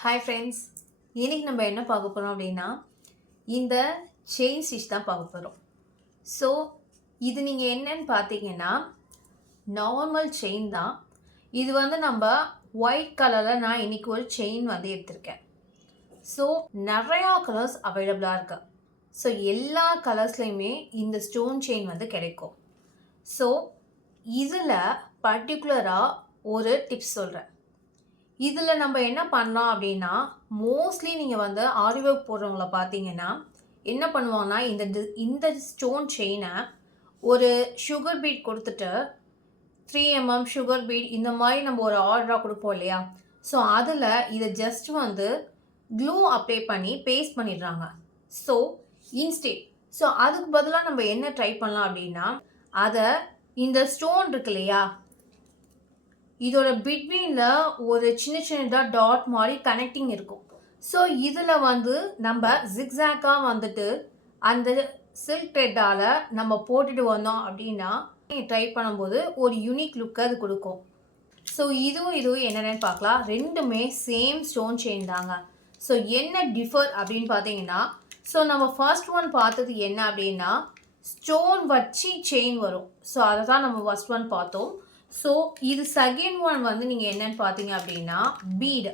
Hi friends, இன்றைக்கி நம்ம என்ன பார்க்க போகிறோம் அப்படின்னா இந்த செயின் ஸ்டிச் தான் பார்க்க போகிறோம். ஸோ இது நீங்கள் என்னன்னு பார்த்தீங்கன்னா நார்மல் செயின் தான். இது வந்து நம்ம ஒயிட் கலரில் நான் இன்றைக்கி ஒரு செயின் வந்து எடுத்திருக்கேன். ஸோ நிறையா கலர்ஸ் அவைலபிளாக இருக்கு. ஸோ எல்லா கலர்ஸ்லையுமே இந்த ஸ்டோன் செயின் வந்து கிடைக்கும். ஸோ இதில் பர்டிகுலராக ஒரு டிப்ஸ் சொல்கிறேன். இதில் நம்ம என்ன பண்ணலாம் அப்படின்னா, மோஸ்ட்லி நீங்கள் வந்து ஆரி ஒர்க் போடுறவங்கள பார்த்தீங்கன்னா என்ன பண்ணுவாங்கன்னா, இந்த ஸ்டோன் செயினை ஒரு சுகர் பீட் கொடுத்துட்டு 3mm சுகர் பீட் இந்த மாதிரி நம்ம ஒரு ஆர்டராக கொடுப்போம் இல்லையா. ஸோ அதில் இதை ஜஸ்ட் வந்து க்ளூ அப்ளை பண்ணி பேஸ்ட் பண்ணிடுறாங்க. ஸோ இன்ஸ்டேட் அதுக்கு பதிலாக நம்ம என்ன ட்ரை பண்ணலாம் அப்படின்னா, அதை இந்த ஸ்டோன் இருக்கு இல்லையா, இதோட பிட்வீனில் ஒரு சின்னதாக டாட் மாதிரி கனெக்டிங் இருக்கும். ஸோ இதில் வந்து நம்ம ஜிக்ஸாக்காக வந்துட்டு அந்த சில்க் த்ரெட்டால் நம்ம போட்டுட்டு வந்தோம் அப்படின்னா ட்ரை பண்ணும்போது ஒரு யூனிக் லுக் அது கொடுக்கும். ஸோ இதுவும் என்னென்னு பார்க்கலாம். ரெண்டுமே சேம் ஸ்டோன் செயின் தாங்க. ஸோ என்ன டிஃபர் அப்படின்னு பார்த்தீங்கன்னா, ஸோ நம்ம ஃபர்ஸ்ட் ஒன் பார்த்தது என்ன அப்படின்னா ஸ்டோன் வச்சு செயின் வரும். ஸோ அதை தான் நம்ம ஃபர்ஸ்ட் ஒன் பார்த்தோம். ஸோ இது செகண்ட் ஒன் வந்து நீங்கள் என்னன்னு பார்த்தீங்க அப்படின்னா பீடு.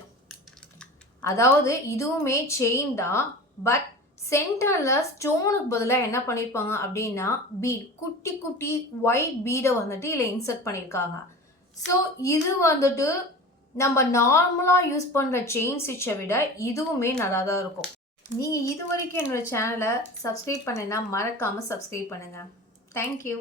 அதாவது இதுவுமே செயின் தான், பட் சென்டரில் ஸ்டோனுக்கு பதிலாக என்ன பண்ணியிருப்பாங்க அப்படின்னா பீட், குட்டி குட்டி ஒயிட் பீடை வந்துட்டு இதில் இன்சர்ட் பண்ணியிருக்காங்க. ஸோ இது வந்துட்டு நம்ம நார்மலாக யூஸ் பண்ணுற செயின் ஸ்டிச்சை விட இதுவுமே நல்லா தான் இருக்கும். நீங்கள் இது வரைக்கும் என்னோடய சேனலை சப்ஸ்கிரைப் பண்ணலைன்னா மறக்காமல் சப்ஸ்கிரைப் பண்ணுங்கள். தேங்க்யூ.